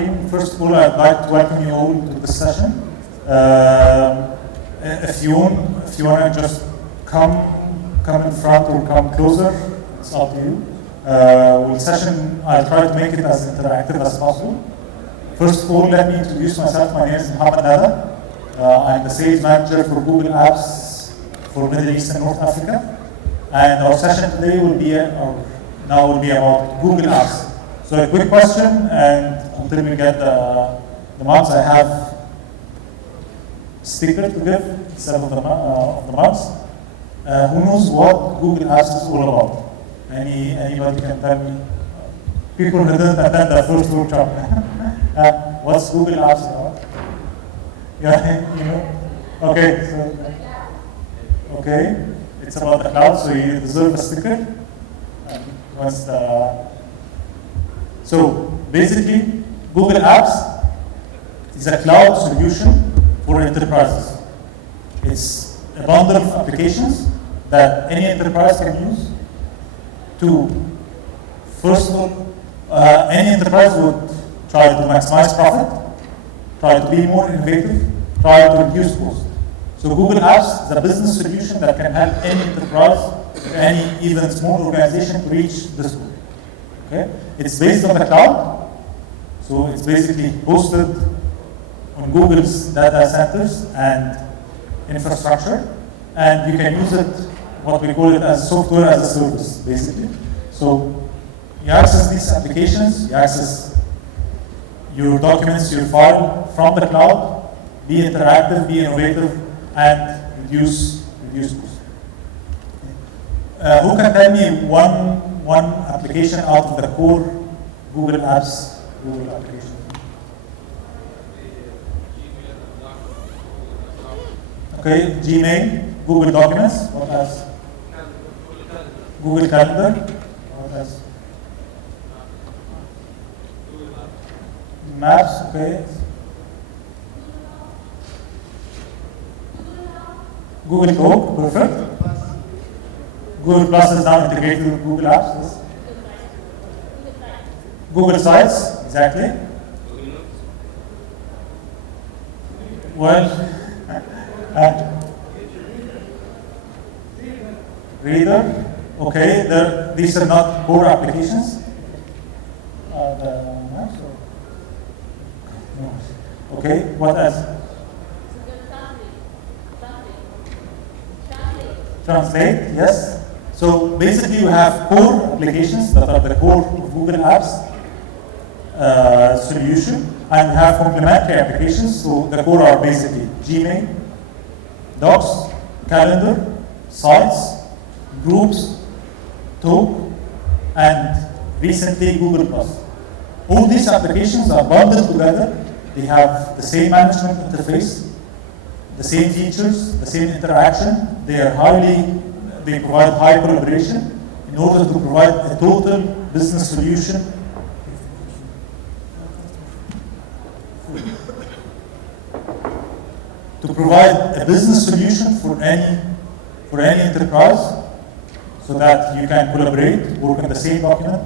Rahim. First of all, I'd like to welcome you all to this session. If you want to just come in front or come closer, it's up to you. I'll try to make it as interactive as possible. First of all, let me introduce myself. My name is Mohammed Nada. I'm the sales manager for Google Apps for Middle East and North Africa. And our session today will be about Google Apps. So a quick question, and until we get the marks, I have a sticker to give instead of the marks. Who knows what Google Apps is all about? Anybody can tell me? People who didn't attend the first workshop. What's Google Apps about? Yeah, you know? Okay, it's about the cloud, so you deserve a sticker. So basically, Google Apps is a cloud solution for enterprises. It's a bundle of applications that any enterprise can use to, first of all, any enterprise would try to maximize profit, try to be more innovative, try to reduce cost. So Google Apps is a business solution that can help any enterprise, any even small organization to reach this goal. Okay? It's based on the cloud, so it's basically hosted on Google's data centers and infrastructure, and you can use it, what we call it as software as a service, basically. So you access these applications, you access your documents, your file from the cloud, be interactive, be innovative, and reduce cost. Who can tell me one application out of the core Google application? Okay, Gmail, Google Documents, what else? Google Calendar, what else? Maps, okay. Google Talk, perfect. Google Plus is now integrated with Google Apps. Yes. Google Sites, exactly. Well, Reader, okay. These are not core applications. Okay, what else? Translate, yes. So basically you have core applications that are the core of Google Apps solution, and you have complementary applications. So the core are basically Gmail, Docs, Calendar, Sites, Groups, Talk, and recently Google Plus. All these applications are bundled together. They have the same management interface, the same features, the same interaction. They provide high collaboration in order to provide a total business solution. To provide a business solution for any enterprise, so that you can collaborate, work on the same document,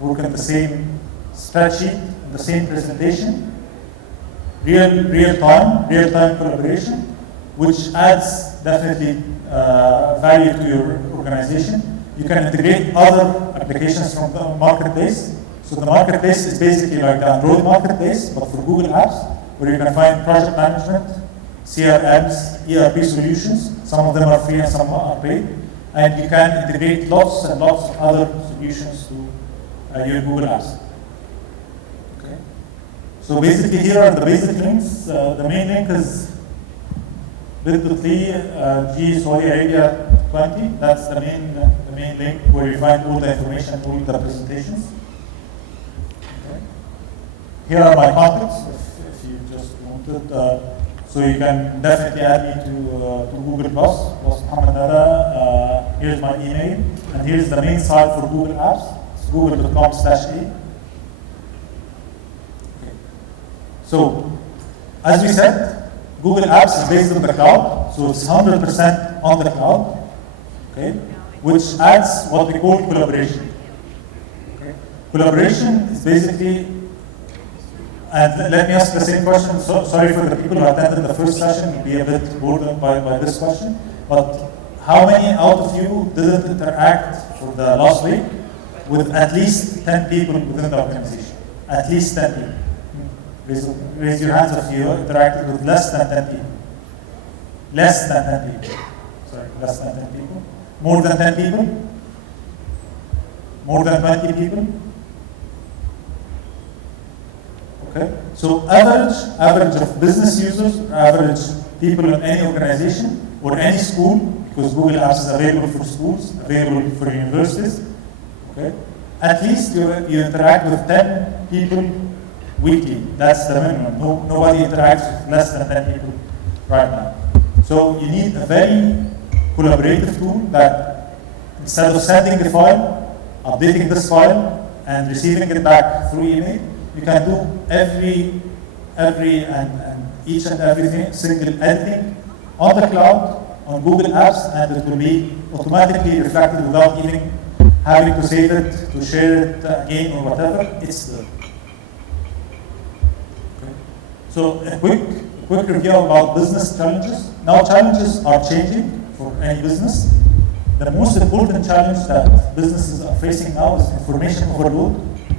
work on the same spreadsheet, the same presentation, real-time collaboration, which adds definitely value to your organization. You can integrate other applications from the marketplace. So the marketplace is basically like the Android marketplace, but for Google Apps, where you can find project management, CRMs, ERP solutions. Some of them are free and some are paid. And you can integrate lots and lots of other solutions to your Google Apps. Okay. So basically here are the basic links. The main link is bit.ly G Saudi Arabia 20. That's the main link where you find all the information, all the presentations. Okay. Here are my contacts if you just wanted. So you can definitely add me to Google Plus Mohammed Nada. Here's my email, and here's the main site for Google Apps. It's google.com/a. Okay. So, as we said, Google Apps is based on the cloud, so it's 100% on the cloud, okay, which adds what we call collaboration. Okay. Collaboration is basically And let me ask the same question. So, sorry for the people who attended the first session, will be a bit bored by this question. But how many out of you didn't interact for the last week with at least 10 people within the organization? At least 10 people. Raise your hands if you interacted with less than 10 people. Less than 10 people. Sorry, less than 10 people. More than 10 people? More than 20 people? Okay. So average of business users, average people in any organization or any school, because Google Apps is available for schools, available for universities. Okay. At least you interact with 10 people weekly. That's the minimum. Nobody interacts with less than 10 people right now. So you need a very collaborative tool that instead of sending the file, updating this file, and receiving it back through email, you can do every and each and every single editing on the cloud, on Google Apps, and it will be automatically reflected without even having to save it, to share it again or whatever. It's there. Okay. So a quick review about business challenges. Now challenges are changing for any business. The most important challenge that businesses are facing now is information overload,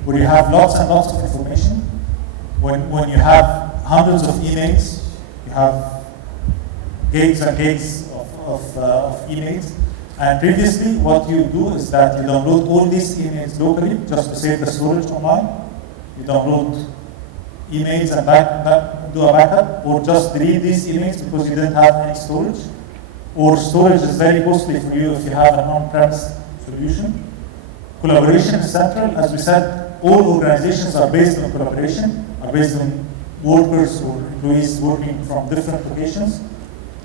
where you have lots and lots of information. When you have hundreds of emails, you have gigs and gigs of emails. And previously, what you do is that you download all these emails locally just to save the storage online. You download emails and do a backup, or just delete these emails because you didn't have any storage. Or storage is very costly for you if you have an on-premise solution. Collaboration is central. As we said, all organizations are based on collaboration, are based on workers or employees working from different locations.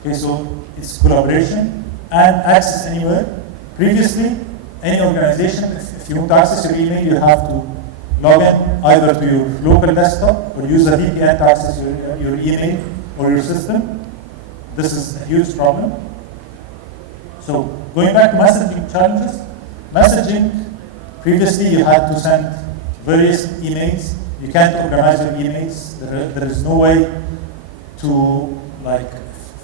Okay, so it's collaboration and access anywhere. Previously, any organization, if you want to access your email, you have to log in either to your local desktop or use a VPN to access your email or your system. This is a huge problem. So going back to messaging challenges, messaging, previously you had to send various emails. You can't organize your emails. There is no way to, like,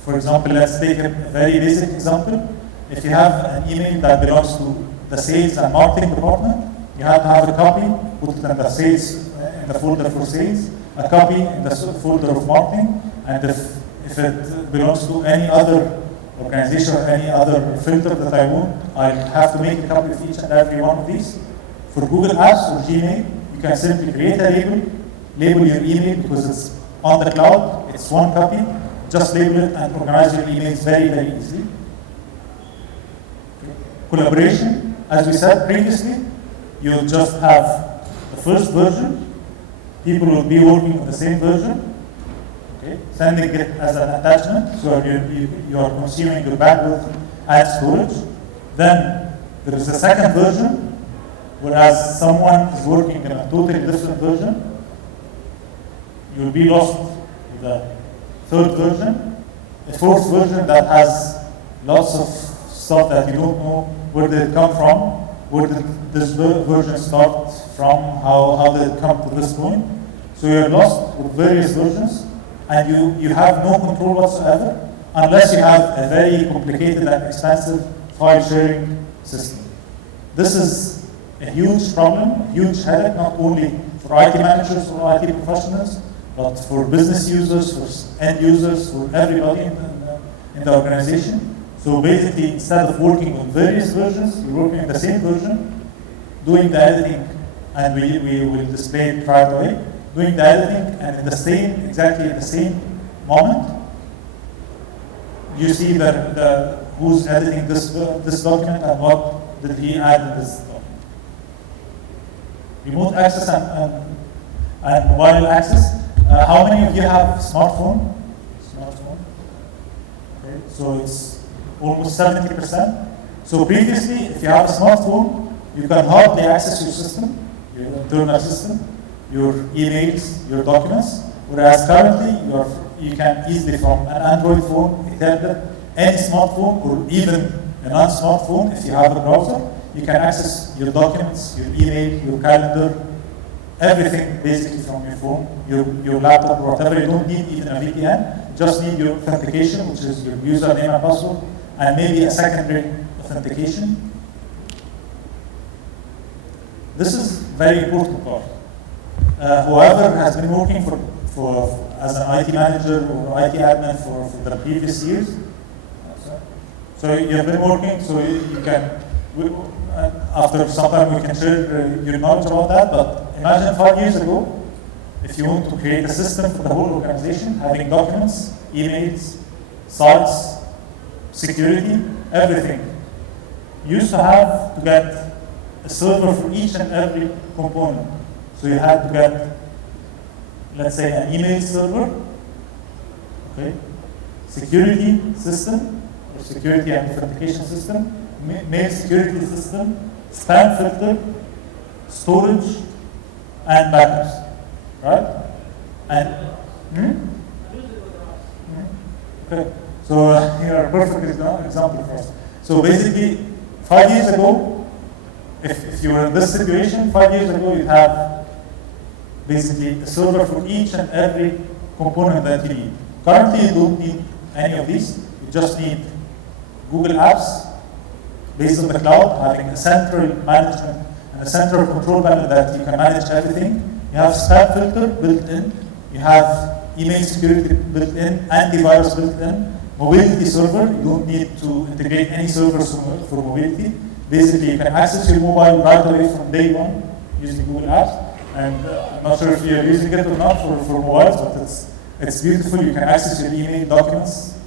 for example, let's take a very basic example. If you have an email that belongs to the sales and marketing department, you have to have a copy, put it in the sales, in the folder for sales, a copy in the folder of marketing, and if it belongs to any other organization or any other filter that I want, I have to make a copy of each and every one of these. For Google Apps or Gmail, you can simply create a label your email because it's on the cloud, it's one copy, just label it and organize your emails very, very easily. Okay. Collaboration, as we said previously, you'll just have the first version, people will be working on the same version, okay, sending it as an attachment, so you are consuming your bandwidth and storage. Then there is a second version, whereas someone is working in a totally different version, you'll be lost with the third version. A fourth version that has lots of stuff that you don't know where did it come from, where did this version start from, how did it come to this point. So you're lost with various versions, and you have no control whatsoever unless you have a very complicated and expensive file sharing system. This is a huge problem, a huge headache, not only for IT managers or IT professionals, but for business users, for end users, for everybody in the organization. So basically, instead of working on various versions, you're working on the same version, doing the editing, and we will display it right away, doing the editing, and exactly at the same moment, you see who's editing this document and what did he add in this document. Remote access and mobile access. How many of you have smartphone? Okay, so it's almost 70%. So previously, if you have a smartphone, you can hardly access your system, your internal system, your emails, your documents, whereas currently you can easily from an Android phone, a tablet, any smartphone, or even a non-smartphone, if you have a browser, you can access your documents, your email, your calendar, everything basically from your phone, your laptop, or whatever. You don't need even a VPN. You just need your authentication, which is your username and password, and maybe a secondary authentication. This is very important part. Whoever has been working as an IT manager or IT admin for the previous years, so you have been working, so you can, after some time we can share your knowledge about that, but imagine 5 years ago, if you want to create a system for the whole organization, having documents, emails, sites, security, everything. You used to have to get a server for each and every component. So you had to get, let's say, an email server, okay, security system, or security and authentication system, mail security system, spam filter, storage, and backups, right? And okay. So here a perfect example for us. So basically, 5 years ago, if you were in this situation, 5 years ago, you'd have basically a server for each and every component that you need. Currently, you don't need any of these. You just need Google Apps based on the cloud, having a central management and a central control panel that you can manage everything. You have spam filter built in. You have email security built in, antivirus built in, mobility server. You don't need to integrate any servers for mobility. Basically, you can access your mobile right away from day one using Google Apps. And I'm not sure if you're using it or not for mobiles, but it's beautiful. You can access your email documents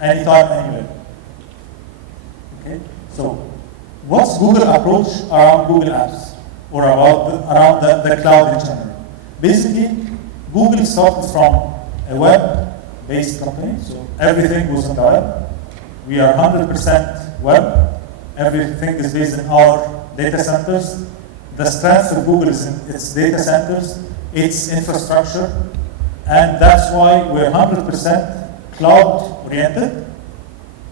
anytime, anywhere. Okay. So, what's Google approach around Google Apps or around the cloud in general? Basically, Google started from a web-based company, so everything was on the web. We are 100% web. Everything is based in our data centers. The strength of Google is in its data centers, its infrastructure, and that's why we're 100% cloud-oriented.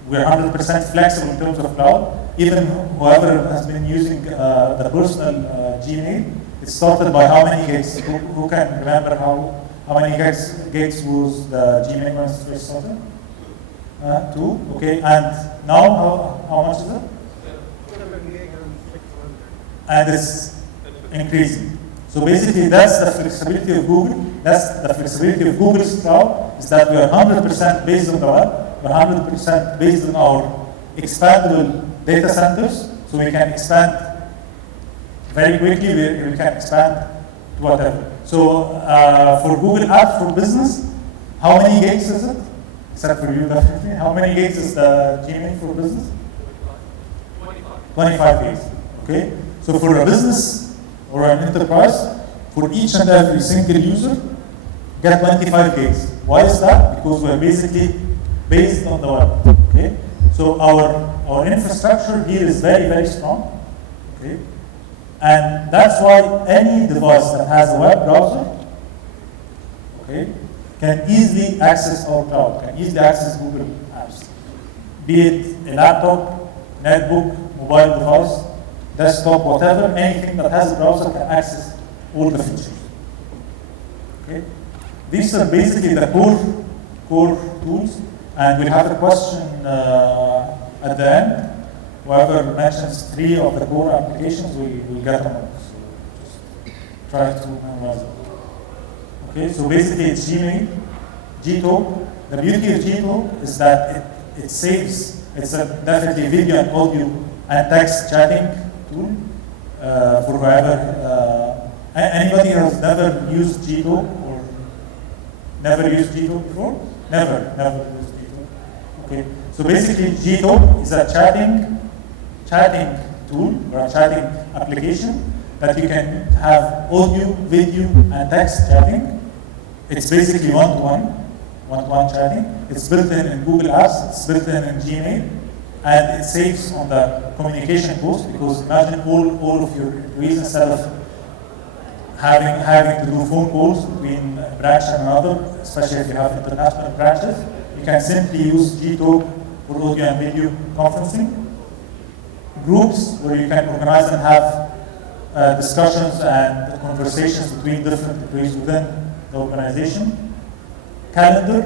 We're 100% flexible in terms of cloud. Even whoever has been using the personal Gmail, it started by how many gigs? Who can remember how many gigs was the Gmail when it first started? 2, okay, and now how much is it? And it's increasing. So basically, that's the flexibility of Google. That's the flexibility of Google's cloud, is that we are 100% based on the web. We're 100% based on our expandable data centers, so we can expand very quickly. We can expand to whatever. So for Google Apps for Business, how many gigs is it? Except for you, definitely. How many gigs is the Gmail for Business? 25 gigs. Okay. So for a business or an enterprise, for each and every single user, get 25 gigs. Why is that? Because we're basically based on the web. Okay? So our infrastructure here is very, very strong. Okay? And that's why any device that has a web browser, okay, can easily access our cloud, can easily access Google Apps. Be it a laptop, netbook, mobile device, desktop, whatever, anything that has a browser can access all the features. Okay? These are basically the core tools, and we'll have a question at the end. Whoever mentions 3 of the core applications, we'll get them all. So just try to memorize it. Okay, so basically it's Gmail, Gtalk. The beauty of Gtalk is that it saves, it's definitely video and audio and text chatting tool for whoever. Anybody has never used Gtalk or never used Gtalk before? Never used Gtalk. Okay, so basically Gtalk is a chatting tool or a chatting application that you can have audio, video, and text chatting. It's basically one-to-one chatting. It's built in Google Apps. It's built in Gmail. And it saves on the communication cost, because imagine all of your employees, instead of having to do phone calls between a branch and another, especially if you have international branches, you can simply use Gtalk for audio and video conferencing. Groups where you can organize and have discussions and conversations between different employees within the organization. Calendar,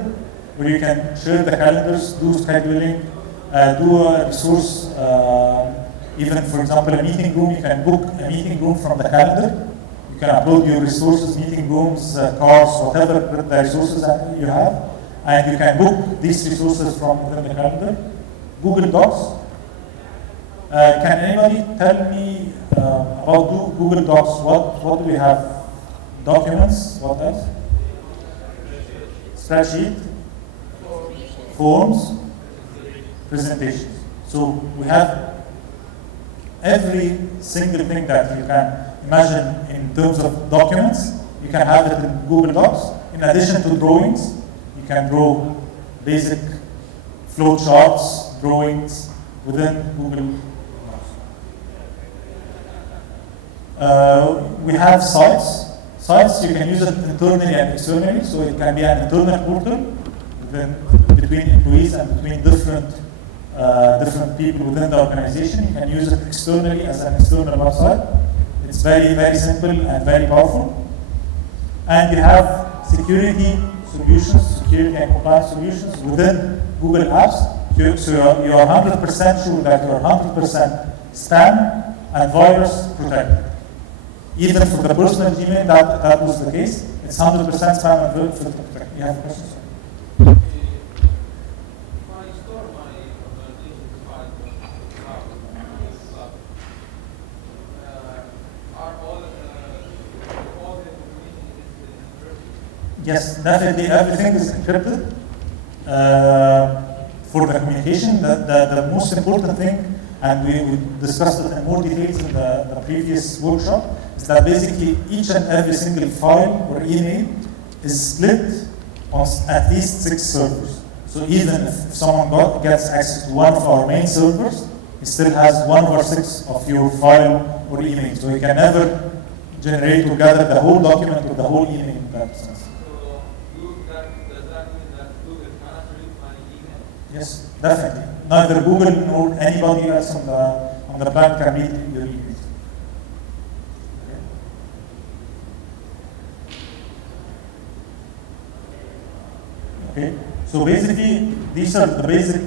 where you can share the calendars, do scheduling, do a resource, even for example a meeting room, you can book a meeting room from the calendar. You can upload your resources, meeting rooms, cars, whatever the resources that you have, and you can book these resources from within the calendar. Google Docs. Can anybody tell me about Google Docs? What do we have? Documents, what else? Spreadsheet, forms, presentations. So we have every single thing that you can imagine in terms of documents, you can have it in Google Docs. In addition to drawings, you can draw basic flow charts, drawings within Google Docs. We have sites. Sites, you can use it internally and externally, so it can be an internal portal between employees and between different people within the organization. You can use it externally as an external website. It's very, very simple and very powerful. And you have security solutions, security and compliance solutions within Google Apps. So you are 100% sure that you are 100% spam and virus protected. Even for the personal Gmail, that was the case. It's 100% spam and virus protected. You have questions? Yes, definitely everything is encrypted. For the communication, the most important thing, and we discussed it in more details in the previous workshop, is that basically each and every single file or email is split on at least 6 servers. So even if someone gets access to one of our main servers, he still has 1 over 6 of your file or email. So he can never generate or gather the whole document or the whole email in that sense. Yes, definitely. Neither Google nor anybody else on the planet can read your emails. Okay. So basically, these are the basic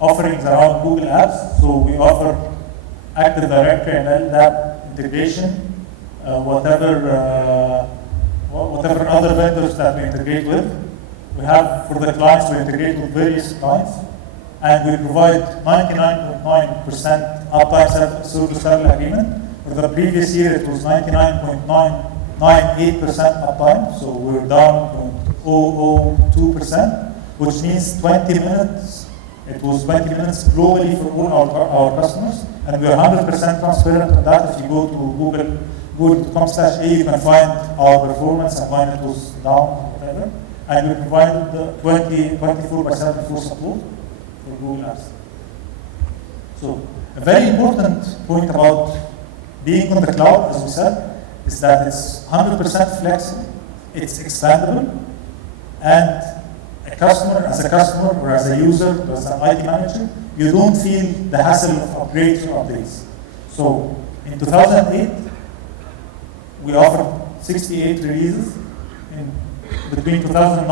offerings around Google Apps. So we offer Active Directory and LDAP integration, whatever other vendors that we integrate with. We have, for the clients, we integrate with various clients, and we provide 99.9% uptime service level agreement. For the previous year, it was 99.998% uptime, so we're down 0.002%, which means 20 minutes. It was 20 minutes globally for all our customers, and we are 100% transparent on that. If you go to google.com/a, you can find our performance and when it was down, whatever. And we provided 24% full support for Google Apps. So a very important point about being on the cloud, as we said, is that it's 100% flexible, it's expandable, and as a customer or as a user or as an IT manager, you don't feel the hassle of upgrades or updates. So in 2008, we offered 68 releases. Between 2009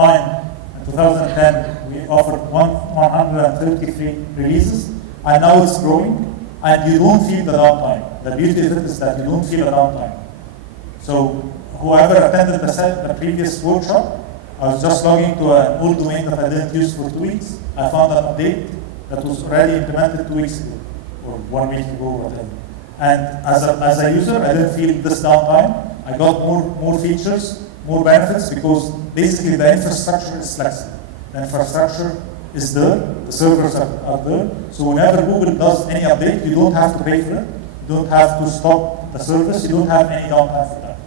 and 2010, we offered 133 releases, and now it's growing, and you don't feel the downtime. The beauty of it is that you don't feel the downtime. So whoever attended the previous workshop, I was just logging to an old domain that I didn't use for 2 weeks. I found an update that was already implemented 2 weeks ago, or 1 week ago, or whatever. And as a user, I didn't feel this downtime. I got more features, more benefits, because basically the infrastructure is flexible. The infrastructure is there, the servers are there. So whenever Google does any update, you don't have to pay for it. You don't have to stop the service. You don't have any downtime for that.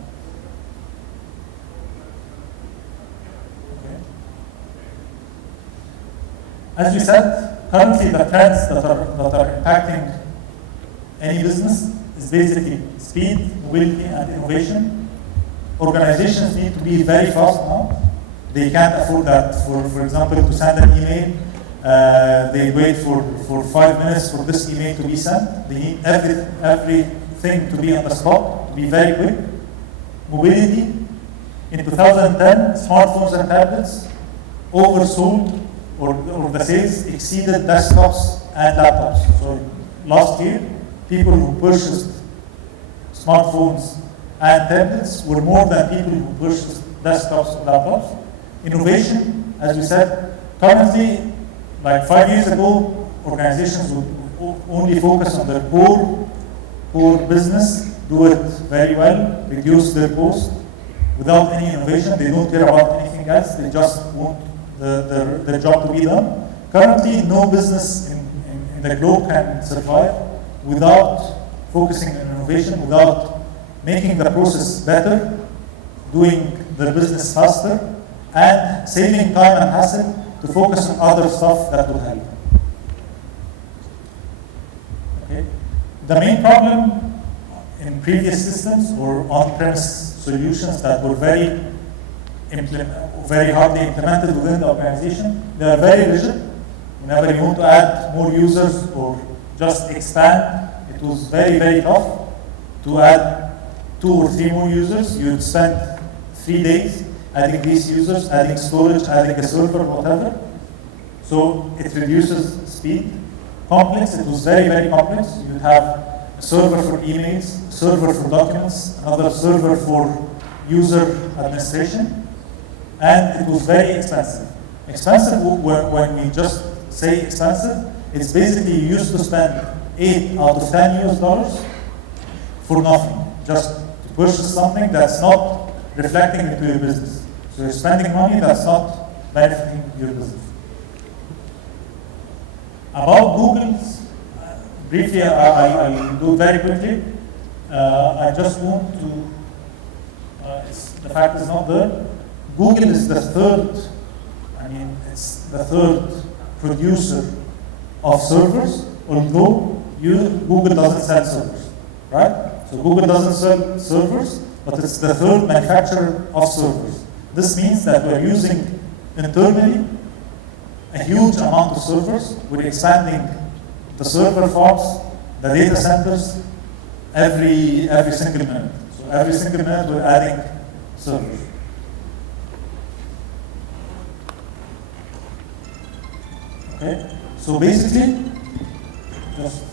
Okay. As we said, currently the trends that are impacting any business is basically speed, mobility, and innovation. Organizations need to be very fast now. They can't afford that. For example, to send an email, they wait for 5 minutes for this email to be sent. They need every thing to be on the spot, to be very quick. Mobility, in 2010, smartphones and tablets oversold, or the sales exceeded desktops and laptops. So last year, people who purchased smartphones and tablets were more than people who purchased desktops and laptops. Innovation, as we said, currently, like 5 years ago, organizations would only focus on their core business, do it very well, reduce their cost without any innovation. They don't care about anything else. They just want their job to be done. Currently, no business in the globe can survive without focusing on innovation, without making the process better, doing their business faster, and saving time and hassle to focus on other stuff that would help. Okay. The main problem in previous systems or on-premise solutions that were very hardly implemented within the organization, they are very rigid. Whenever you want to add more users or just expand, it was very, very tough to add 2 or 3 more users. You'd spend 3 days adding these users, adding storage, adding a server, whatever. So it reduces speed. Complex, it was very, very complex. You'd have a server for emails, a server for documents, another server for user administration, and it was very expensive. Expensive, when we just say expensive, it's basically you used to spend 8 out of 10 US dollars for nothing, just to purchase something that's not reflecting into your business. So you're spending money that's not benefiting your business. About Google's, briefly, I'll do very quickly. I just want to, the fact is not there. Google is the third, it's the third producer of servers, although Google doesn't sell servers, right? So Google doesn't sell servers, but it's the third manufacturer of servers. This means that we're using internally a huge amount of servers. We're expanding the server farms, the data centers, every single minute. So every single minute we're adding servers. Okay, so basically, just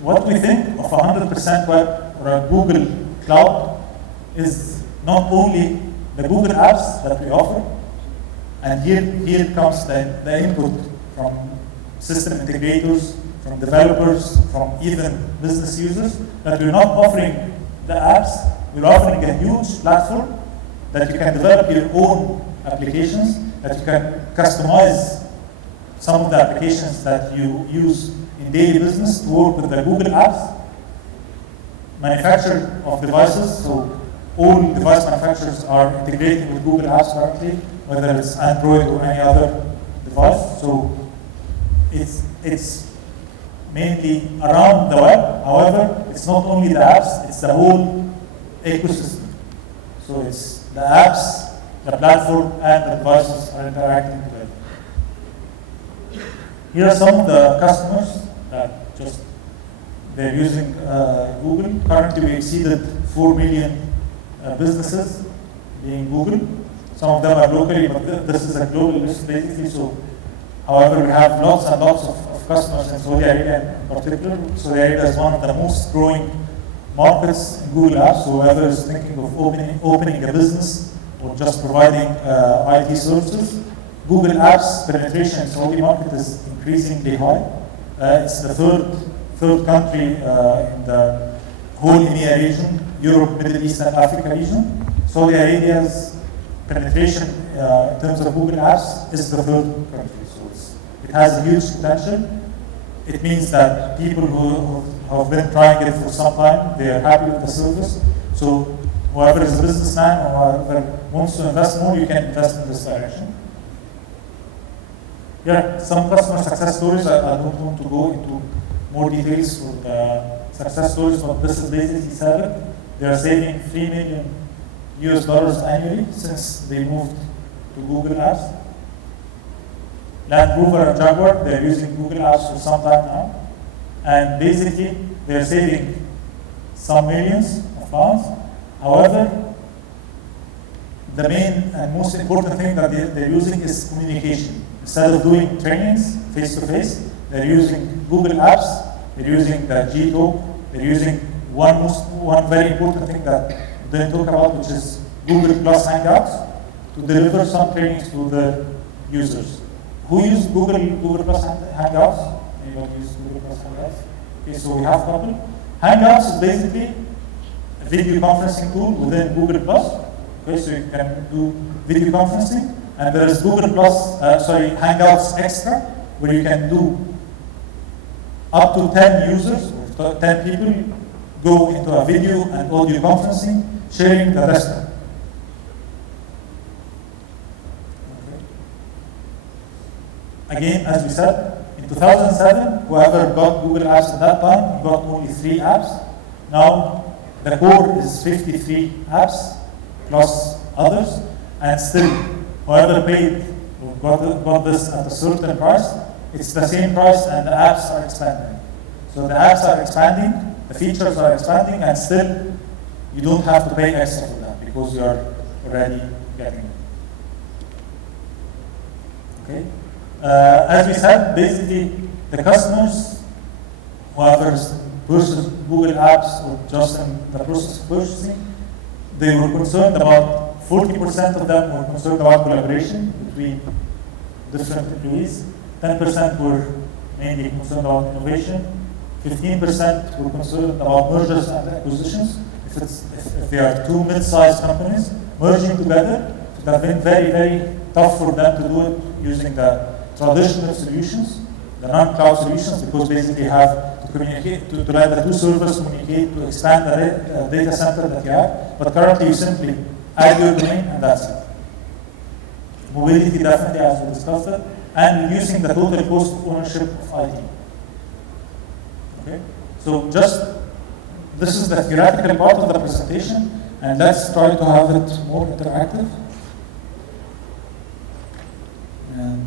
what we think of 100% web or a Google cloud is not only the Google apps that we offer, and here comes the input from system integrators, from developers, from even business users, that we're not offering the apps, we're offering a huge platform that you can develop your own applications, that you can customize some of the applications that you use in daily business to work with the Google apps, manufacture of devices, so all device manufacturers are integrating with Google apps currently, whether it's Android or any other device. So it's mainly around the web. However, it's not only the apps, it's the whole ecosystem. So it's the apps, the platform, and the devices are interacting together. Here are some of the customers that they're using Google. Currently, we exceeded 4 million businesses being Google. Some of them are locally, but this is a global list basically. So, however, we have lots and lots of customers in Saudi Arabia in particular. Saudi Arabia is one of the most growing markets in Google Apps. So whoever is thinking of opening a business or just providing IT services, Google Apps penetration in Saudi market is increasingly high. It's the third country in the whole EMEA region, Europe, Middle East, and Africa region. Saudi Arabia's penetration in terms of Google Apps is the third country. So it has a huge potential. It means that people who have been trying it for some time, they are happy with the service. So whoever is a businessman or whoever wants to invest more, you can invest in this direction. Yeah, some customer success stories. I don't want to go into more details for the success stories, but this is basically said. They are saving $3 million US annually since they moved to Google Apps. Land Rover and Jaguar, they're using Google Apps for some time now. And basically, they're saving some millions of pounds. However, the main and most important thing that they're using is communication. Instead of doing trainings face-to-face, they're using Google Apps, they're using the G-Talk, they're using one very important thing that we didn't talk about, which is Google Plus Hangouts, to deliver some trainings to the users. Who uses Google Plus Hangouts? Anybody use Google Plus Hangouts? Okay, so we have a couple. Hangouts is basically a video conferencing tool within Google Plus. Okay, so you can do video conferencing, and there is Hangouts Extra, where you can do up to 10 users, or 10 people, go into a video and audio conferencing, sharing the desktop. Again, as we said, in 2007, whoever got Google Apps at that time got only 3 apps. Now, the core is 53 apps plus others, and still, whoever paid or got this at a certain price, it's the same price and the apps are expanding. So the apps are expanding, the features are expanding, and still, you don't have to pay extra for that because you are already getting it. Okay? As we said, basically, the customers, whoever purchased Google Apps or just in the process of purchasing, they were concerned about 40% of them were concerned about collaboration between different employees, 10% were mainly concerned about innovation, 15% were concerned about mergers and acquisitions. If they are two mid-sized companies merging together, it would have been very, very tough for them to do it using the traditional solutions, the non-cloud solutions, because basically you have to communicate, to let the two servers communicate, to expand the data center that you have. But currently you simply add your domain and that's it. Mobility definitely, as we discussed it, and reducing the total cost of ownership of IT. Okay? So this is the theoretical part of the presentation, and let's try to have it more interactive. And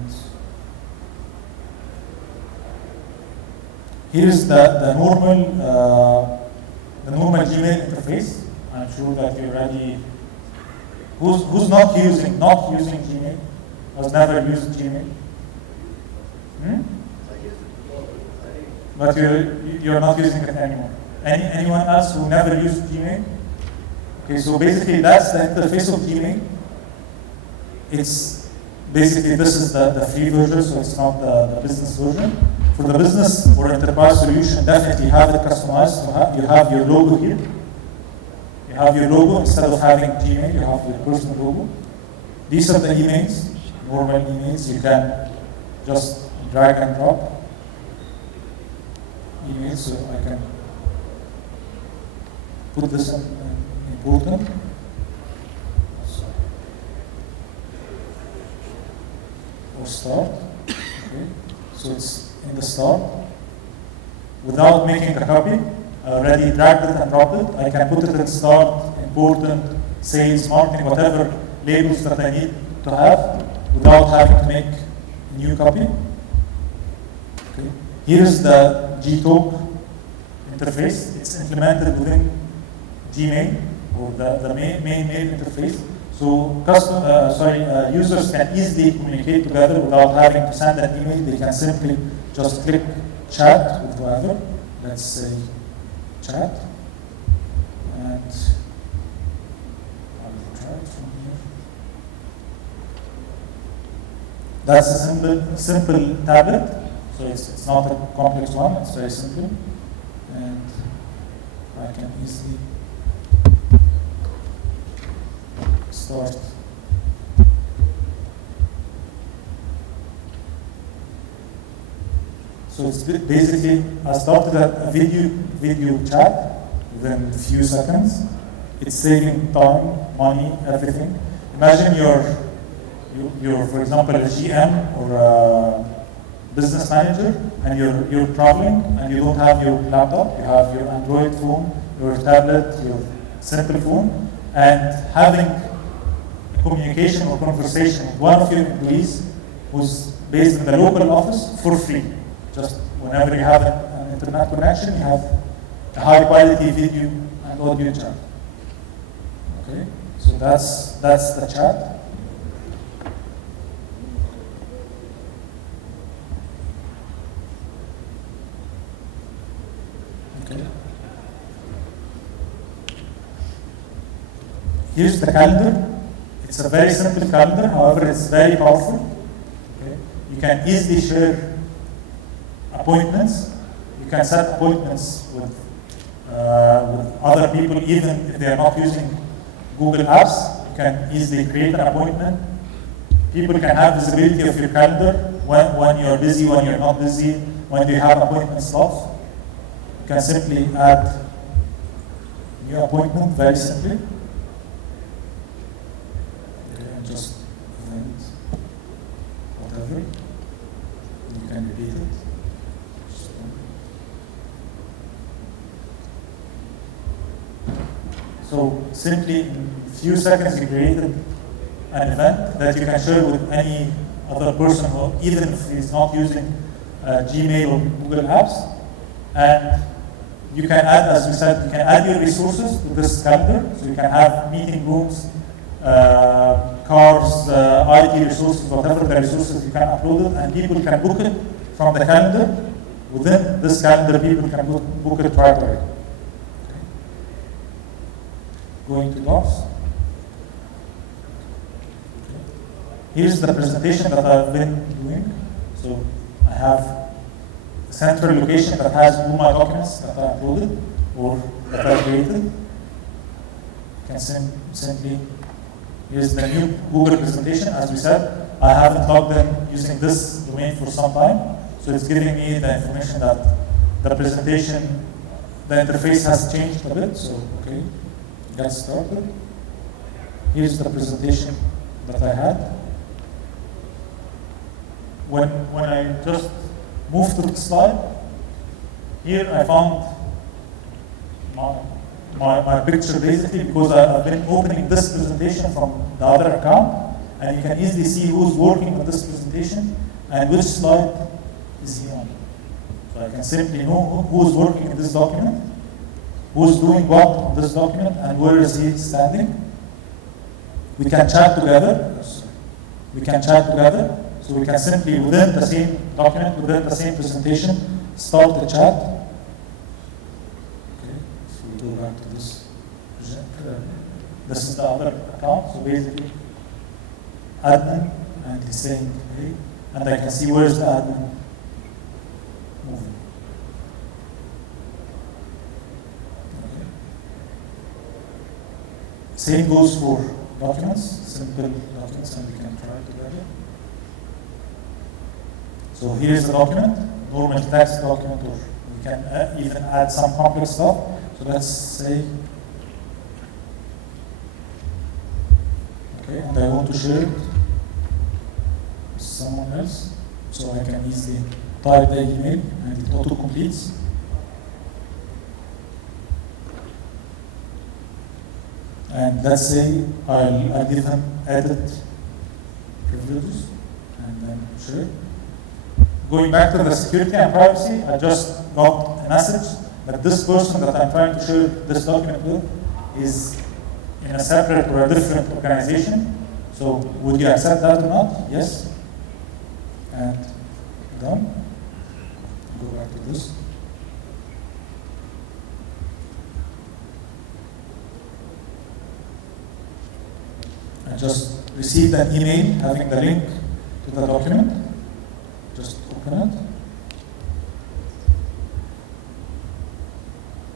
here's the normal Gmail interface. I'm sure that you already. Who's not using Gmail? Has never used Gmail? But you're not using it anymore. Anyone else who never used Gmail? Okay, so basically that's the interface of Gmail. It's basically, this is the free version, so it's not the business version. For the business or enterprise solution, definitely have it customized. So you have your logo here. You have your logo instead of having Gmail, you have your personal logo. These are the emails, normal emails. You can just drag and drop emails, so I can put this in important. Or start. Okay. So it's in the start. Without making a copy, I already dragged it and dropped it. I can put it in start, important, sales, marketing, whatever labels that I need to have without having to make a new copy. Okay. Here's the G-Talk interface. It's implemented within Gmail, or the main mail interface. So users can easily communicate together without having to send an email. They can simply just click chat with whoever. Let's say chat. And I will try it from here. That's a simple tablet. So it's not a complex one, it's very simple. And I can easily start. So it's basically, I started a video chat within a few seconds. It's saving time, money, everything. Imagine you're for example, a GM or a business manager, and you're traveling and you don't have your laptop, you have your Android phone, your tablet, your simple phone, and having communication or conversation with one of your employees who's based in the local office for free. Just whenever you have an internet connection, you have a high quality video and audio chat. Okay, so that's the chat. Okay. Here's the calendar. It's a very simple calendar, however, it's very powerful. Okay. You can easily share appointments. You can set appointments with other people, even if they are not using Google Apps. You can easily create an appointment. People can have visibility of your calendar when you're busy, when you're not busy, when you have appointment slots. You can simply add new appointment very simply. Just event, whatever. You can repeat it. So simply in a few seconds you created an event that you can share with any other person, or even if he's not using Gmail or Google Apps. And you can add, as we said, you can add your resources to this calendar. So you can have meeting rooms, cars, IT resources, whatever the resources, you can upload it, and people can book it from the calendar. Within this calendar, people can book it right away. Okay. Going to Docs. Okay. Here's the presentation that I've been doing. So I have a central location that has all my documents that I uploaded or that I created. You can simply. Here's the new Google presentation. As we said, I haven't logged in using this domain for some time, so it's giving me the information that the presentation, the interface has changed a bit. So, okay, get started. Here's the presentation that I had. When I just moved to the slide, here I found my picture basically, because I've been opening this presentation from the other account, and you can easily see who's working on this presentation and which slide is he on. So I can simply know who's working in this document, who's doing what on this document, and where is he standing. We can chat together. We can chat together. So we can simply, within the same document, within the same presentation, start the chat. Go back to this. This is the other account. So basically, admin, and he's saying, hey, and I can see where's the admin moving. Okay. Same goes for documents, simple documents, and we can try together. So here's the document, normal text document, or we can even add some complex stuff. So let's say, okay, and I want to share it with someone else, so I can easily type the email and it auto-completes. And let's say I'll give him edit privileges and then share. Going back to the security and privacy, I just got a message that this person that I'm trying to share this document with is in a separate or a different organization. So would you accept that or not? Yes. And done. Go back to this. I just received an email having the link to the document. Just open it.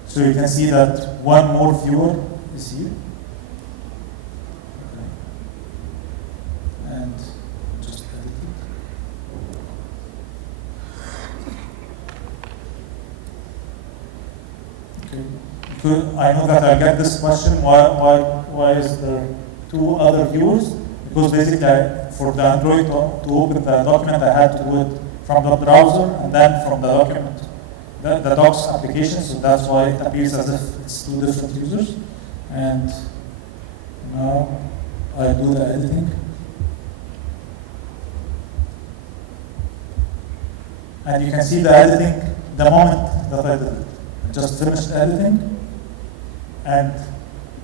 So you can see that one more viewer is here. Okay. And just edit it. Okay. Good. I know that I'll get this question, why is there two other viewers? Because basically for the Android to open the document, I had to do it from the browser and then from the document. The docs application, so that's why it appears as if it's two different users. And now I do the editing. And you can see the editing the moment that I did it. I just finished editing, and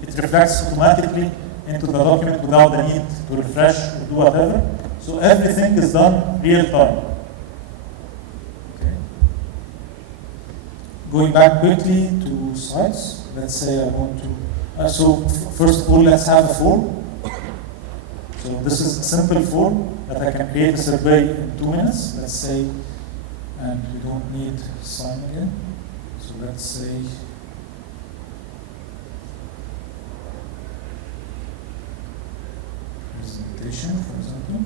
it reflects automatically into the document without the need to refresh or do whatever. So everything is done real time. Okay. Going back quickly to slides, let's say I want to, first of all, let's have a form. So this is a simple form that I can create a survey in 2 minutes, let's say, and we don't need sign again. So let's say, presentation, for example,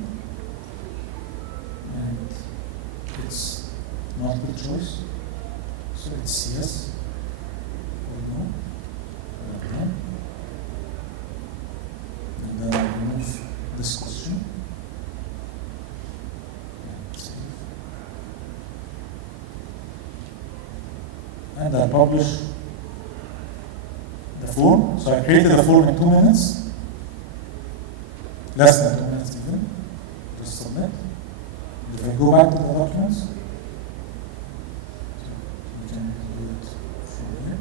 and it's multiple choice, so it's yes or no, or no. And then I remove this question. And I publish the form. So I created the form in 2 minutes, less than 2 minutes even. Just submit. If I go back to the documents, so we can do it from here.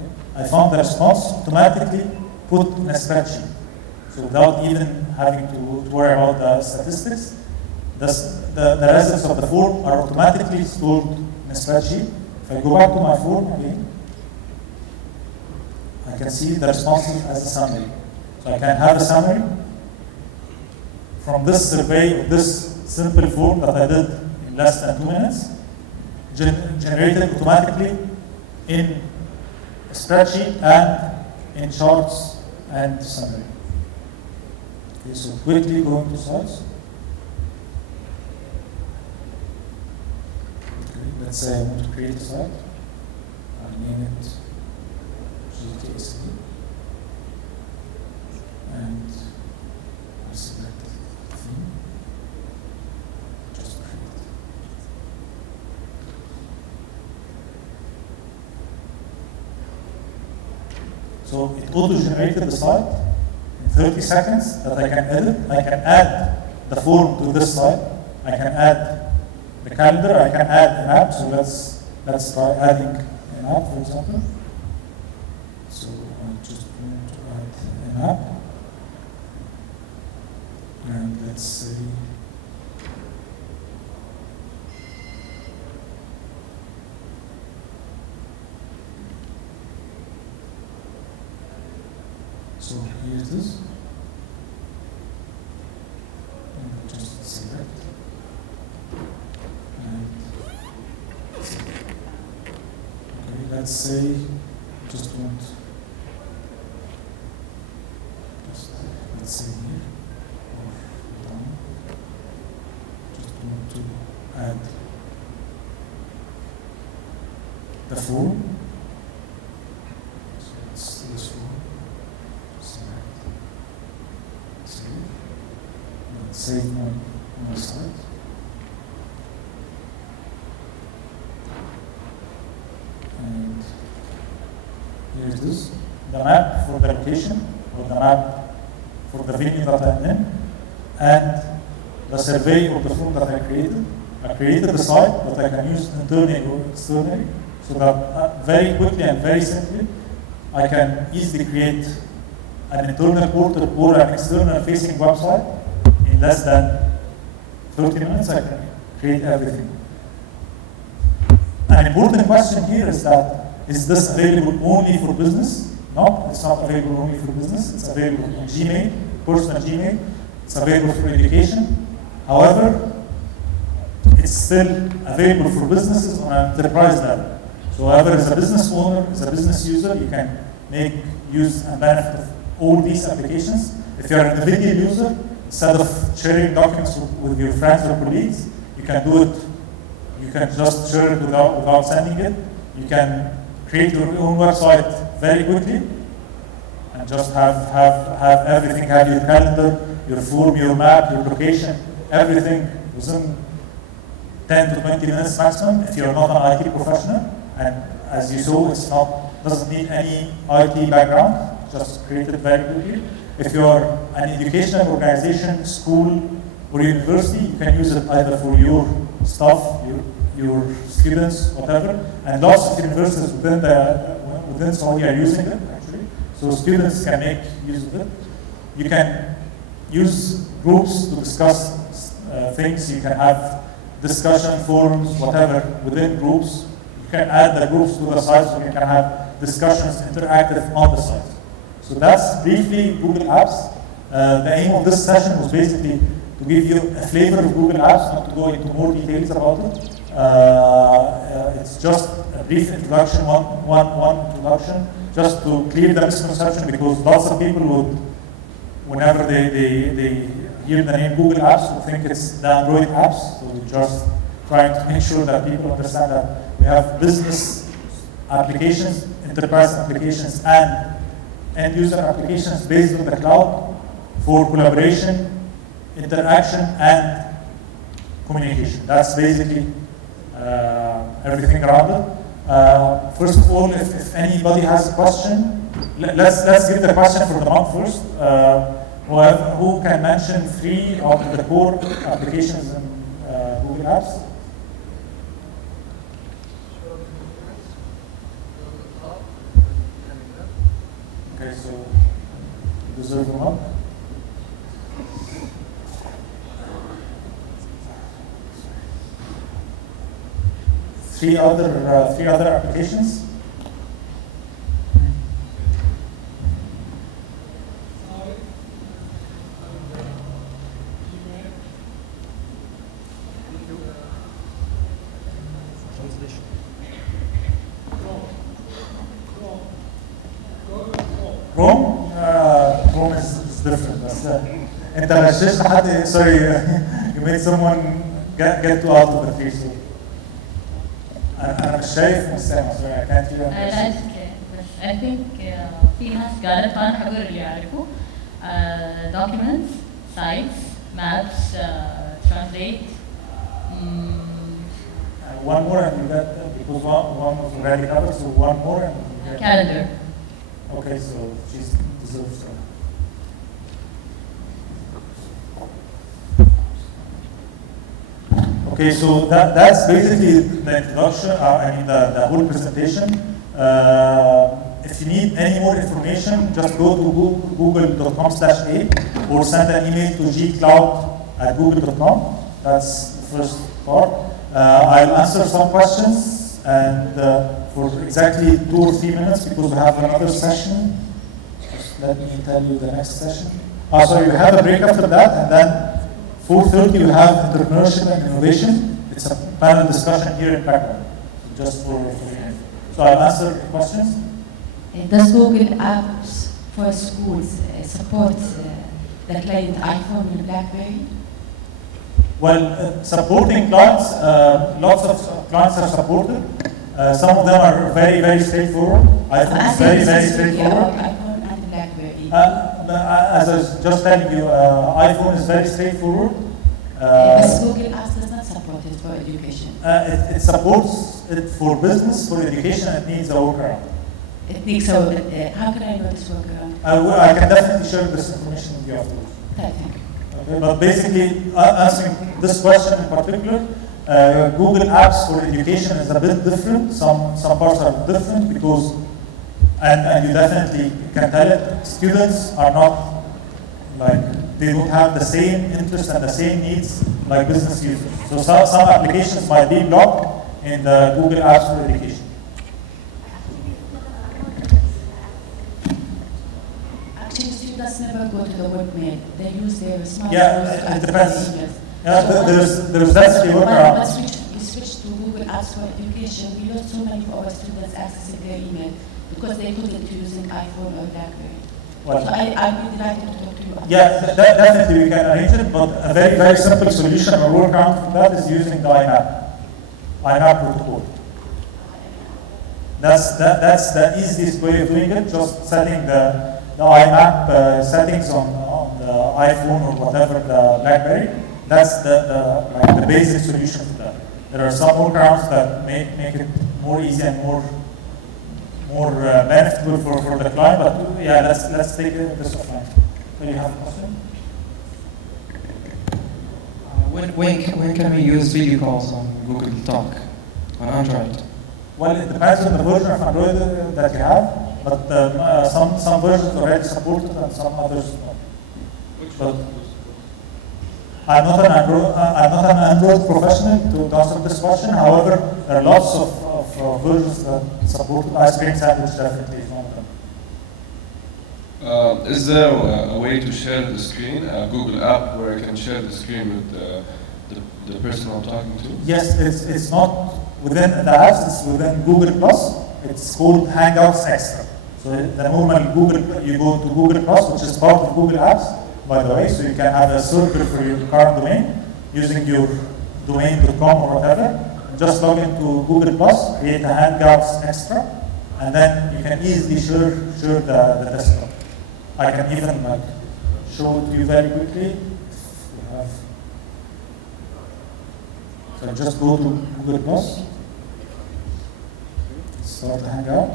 Okay. I found the response automatically put in a spreadsheet. So without even having to worry about the statistics, the results of the form are automatically stored in a spreadsheet. If I go back to my form again, I can see the responses as a summary. So I can have a summary from this survey of this simple form that I did in less than 2 minutes, generated automatically in a spreadsheet and in charts and summary. Okay, so quickly going to slides. Okay, let's say I want to create a slide. I'll name it GTSD. And I'll select theme. Just create. So it auto-generated the slide in 30 seconds that I can edit. I can add the form to this slide. I can add the calendar. I can add an app. So let's try adding an app, for example. So I'm just going to add an app. And let's say so here it is. And just select and select. Okay, let's say just want let's say here. To add the form. So it's this form. Select. Save. And save my slide. And here it is. The map for the location, or the map for the venue that I'm in, and the survey of the form that I created. I created the site that I can use internally or externally, so that very quickly and very simply, I can easily create an internal portal or an external facing website in less than 30 minutes. I can create everything. An important question here is that, is this available only for business? No, it's not available only for business. It's available in Gmail, personal Gmail. It's available for education. However, it's still available for businesses on an enterprise level. So whoever is a business owner, is a business user, you can make use and benefit of all these applications. If you're an individual user, instead of sharing documents with your friends or colleagues, you can do it, you can just share it without sending it. You can create your own website very quickly and just have everything, have your calendar, your form, your map, your location, everything within 10 to 20 minutes maximum if you're not an IT professional. And as you saw, doesn't need any IT background, just created very quickly. If you're an educational organization, school, For university, you can use it either for your staff, your students, whatever, and lots of universities within Saudi are using it, actually. So students can make use of it. You can use groups to discuss things. You can have discussion forums, whatever, within groups. You can add the groups to the site so you can have discussions interactive on the site. So that's briefly Google Apps. The aim of this session was basically to give you a flavor of Google Apps, not to go into more details about it. It's just a brief introduction, one introduction, just to clear the misconception, because lots of people would, whenever they hear the name Google Apps, would think it's the Android apps. So we're just trying to make sure that people understand that we have business applications, enterprise applications, and end-user applications based on the cloud for collaboration, interaction, and communication. That's basically everything around it. First of all, if anybody has a question, let's give the question for the month first. Who can mention 3 of the core applications in Google Apps? Okay, so you deserve the month. Three other applications. Chrome is different. انت غششت حد. Sorry, you made someone get too out of the tree. So أنا مش شايف مش سامع. Sorry, I can't hear. لا بس I think في ناس قالت فأنا حقول اللي يعرفوا. Documents, sites, maps, translate. One more and you got, because one was already covered, so one more and Calendar. Okay, so she deserves that. Okay, so that's basically the introduction, the whole presentation. If you need any more information, just go to google.com/a or send an email to gcloud@google.com. That's the first part. I'll answer some questions and for exactly 2 or 3 minutes because we have another session. Just let me tell you the next session. Sorry, we have a break after that, and then 4:30 we have entrepreneurship and innovation. It's a panel discussion here in background, just for you. So I'll answer the questions. Does Google Apps for schools support the client iPhone and BlackBerry? Well, supporting clients, lots of clients are supported. Some of them are very, very straightforward. iPhone is very, very straightforward. iPhone and BlackBerry. As I was just telling you, iPhone is very straightforward. But Google Apps does not support it for education. It supports it for business, for education. It needs a workaround. It needs so. How can I know this workaround? I can definitely share this information with you afterwards. Thank you. Okay, but basically, answering this question in particular, Google Apps for education is a bit different. Some parts are different because, and you definitely can tell it, students are not like, they don't have the same interest and the same needs like business users. So some applications might be blocked in the Google Apps for education. Actually, students never go to the webmail. They use their smartphones. Yeah, it depends. Yeah, there's definitely workaround. Once we switch to Google Apps for education, we lost so many of our students accessing their email because they couldn't using iPhone or BlackBerry. Well, so I'll be delighted to talk to you about yeah, definitely we can arrange it, but a very, very simple solution or workaround for that is using the IMAP protocol. That's the easiest way of doing it, just setting the IMAP settings on the iPhone or whatever, the BlackBerry. That's the basic solution for that. There are some workarounds that make it more easy and more beneficial for the client. But yeah, let's take this offline. Do you have a question? when can we use video calls on Google Talk on Android? Well, it depends on the version of Android that you have, but some versions already support it and some others not. But I'm not an Android professional to answer this question. However, there are lots of versions that support it. Ice cream sandwich definitely is one of them. Is there a way to share the screen, a Google app where I can share the screen with the person I'm talking to? Yes, it's not within the apps, it's within Google Plus. It's called Hangouts Extra. So the moment you go to Google Plus, which is part of Google Apps, by the way, so you can have a server for your current domain using your domain.com or whatever. Just log into Google Plus, create a Hangouts Extra, and then you can easily share the desktop. I can even show it to you very quickly. So just go to Google Plus, start the Hangout.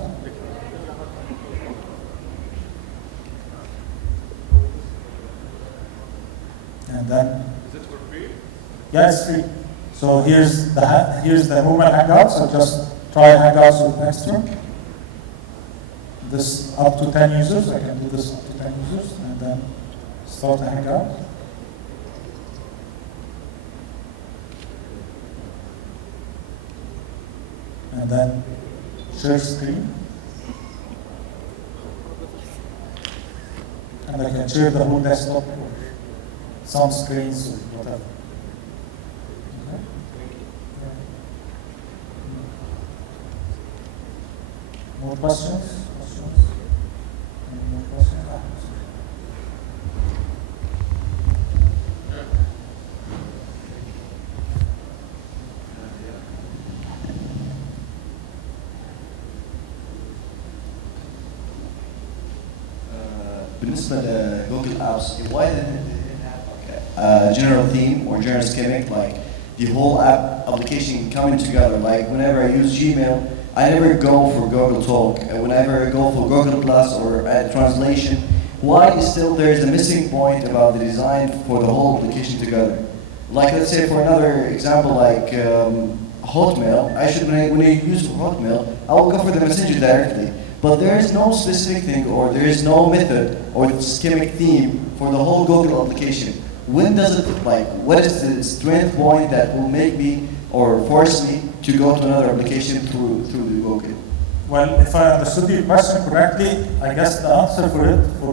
And then, Is it for free? yeah, it's free. So here's the normal Hangout. So just try Hangouts with Extra. This up to 10 users. I can do this up to 10 users, and then start the Hangout. And then share screen. And I can share the whole desktop or some screens or whatever. Okay. More questions? Any more questions? بالنسبة لجوجل ابس, why didn't it have like a general theme or general schematic, like the whole app application coming together? Like whenever I use Gmail, I never go for Google Talk. Whenever I go for Google Plus or add translation, why still there is a missing point about the design for the whole application together? Like let's say for another example, like Hotmail, when I use Hotmail, I will go for the messenger directly. But there is no specific thing, or there is no method or schematic theme for the whole Google application. When does it, like, what is the strength point that will make me or force me to go to another application through the Google? Well, if I understood your question correctly, I guess the answer for it, for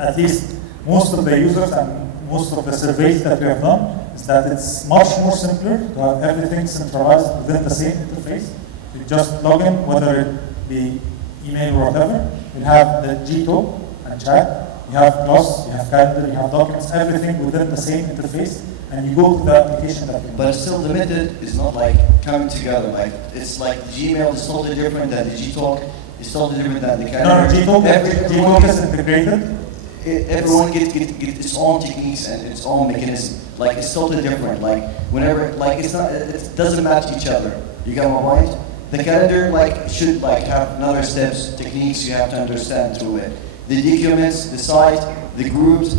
at least most of the users and most of the surveys that we have done, is that it's much more simpler to have everything centralized within the same interface. You just log in, whether it be email or whatever. You have the Gtalk and chat, you have Plus, you have calendar, you have documents, everything within the same interface, and you go to the application that you want. But still the method is not like coming together. Like it's like Gmail is totally different than the Gtalk, it's totally different than the calendar. No, Gtalk is integrated. Everyone gets its own techniques and its own mechanism. Like it's totally different. Like whenever, like it doesn't match each other. You got my point? The calendar should have another steps, techniques you have to understand through it. The documents, the site, the groups,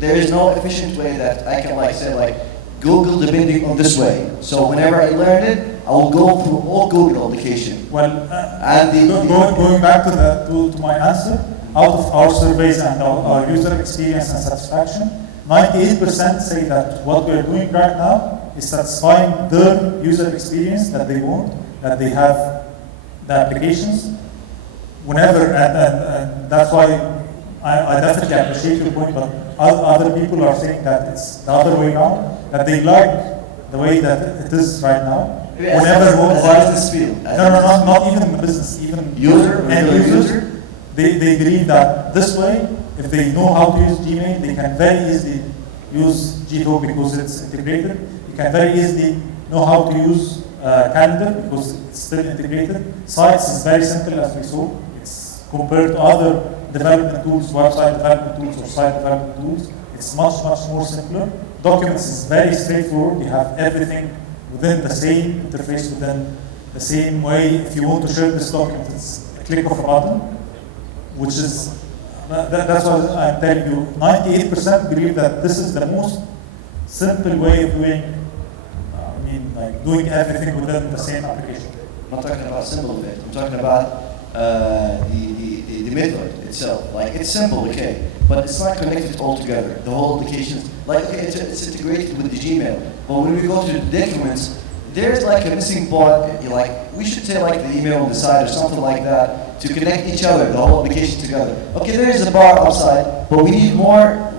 there is no efficient way that I can say Google depending on this way. So whenever I learn it, I will go through all Google application. Well, going back to my answer, out of our surveys and our user experience and satisfaction, 98% say that what we are doing right now is satisfying their user experience that they want, that they have the applications. Whenever, and that's why I definitely appreciate your point, but other people are saying that it's the other way around, that they like the way that it is right now. Whenever business field. No, not even the business, even user, they believe that this way, if they know how to use Gmail, they can very easily use Gtalk because it's integrated. You can very easily know how to use calendar because it's still integrated. Sites is very simple, as we saw. It's compared to other development tools, website development tools or site development tools. It's much more simpler. Documents is very straightforward. You have everything within the same interface, within the same way. If you want to share this document, it's a click of a button, which is, that's what I'm telling you. 98% believe that this is the most simple way of doing, like doing everything within the same application. I'm not talking about symbol of it. I'm talking about the method itself. Like it's simple, okay, but it's not connected all together. The whole application, like okay, it's integrated with the Gmail. But when we go to the documents, there's like a missing part. Like we should say like the email on the side or something like that to connect each other, the whole application together. Okay, there is a bar outside, but we need more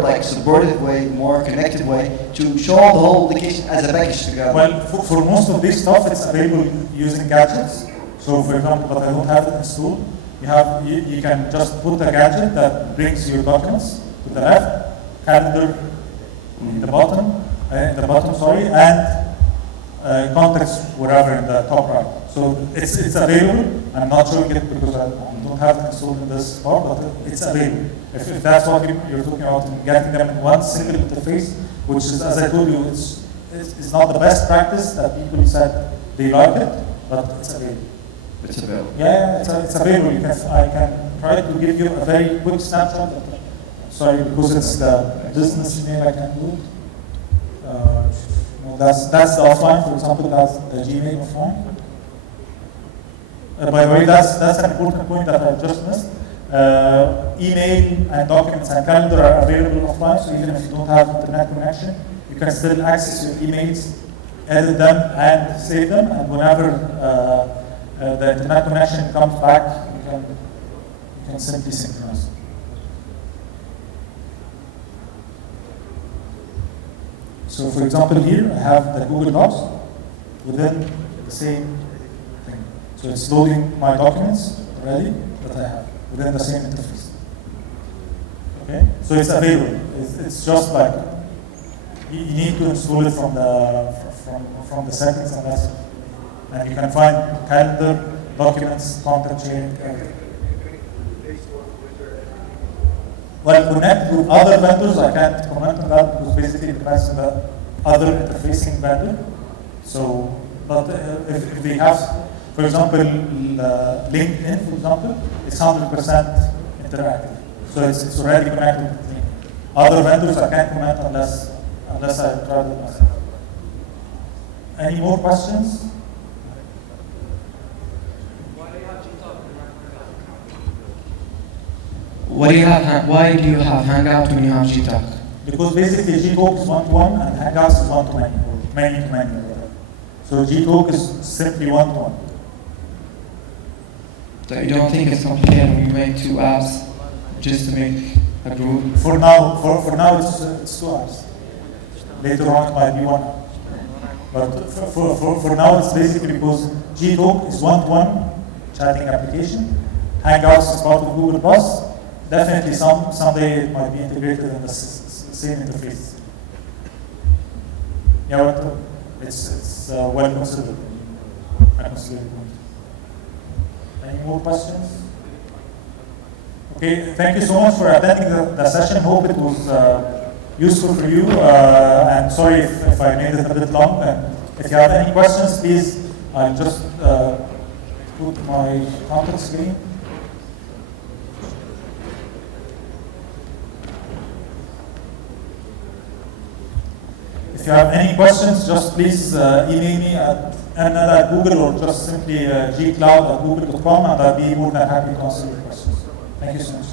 like supportive way, more connected way to show the whole application as a package together. Well, for most of this stuff, it's available using gadgets. So, for example, but I don't have it installed. You can just put a gadget that brings your documents to the left, calendar in the bottom, and contacts wherever in the top right. So it's available. I'm not showing it because I don't have it installed in this part, but it's available. If that's what you're talking about, getting them in one single interface, which is, as I told you, it's not the best practice that people said they like it, but it's available. It's available. Yeah, it's available. I can try to give you a very quick snapshot. Sorry, because it's the business email, I can do it. That's the offline, for example, that's the Gmail offline. By the way, that's an important point that I just missed. Email and documents and calendar are available offline, so even if you don't have internet connection, you can still access your emails, edit them, and save them. And whenever the internet connection comes back, you can simply synchronize. So, for example, here I have the Google Docs within the same thing. So it's loading my documents already that I have within the same interface. Okay, so it's available. It's just like you need to install it from the settings, and that's it. And you can find calendar, documents, contact sharing, everything. Well, connect with other vendors, I can't comment on that because basically it depends on the other interfacing vendor. So, but if they have, for example, LinkedIn, for example, it's 100% interactive. So it's already connected with LinkedIn. Other vendors I can't comment unless I try it myself. Any more questions? Why do you have Hangout when you have Gtalk? Because basically Gtalk is one-to-one and Hangouts is one-to-many, or many-to-many, or whatever. So Gtalk is simply one-to-one. So you don't think it's complicated when you make two apps just to make a group? For now, it's two apps. Later on it might be one app. But for now it's basically because Gtalk is one-to-one chatting application. Hangouts is part of Google Plus. Definitely someday it might be integrated in the same interface. Yeah, but it's well considered. I consider it. Any more questions? Okay, thank you so much for attending the session. Hope it was useful for you. And sorry if I made it a bit long. And if you have any questions, please, I'll just put my contact screen. If you have any questions, just please email me at Google or just simply gcloud@google.com, and I'll be more than happy to answer your questions. Thank you so much.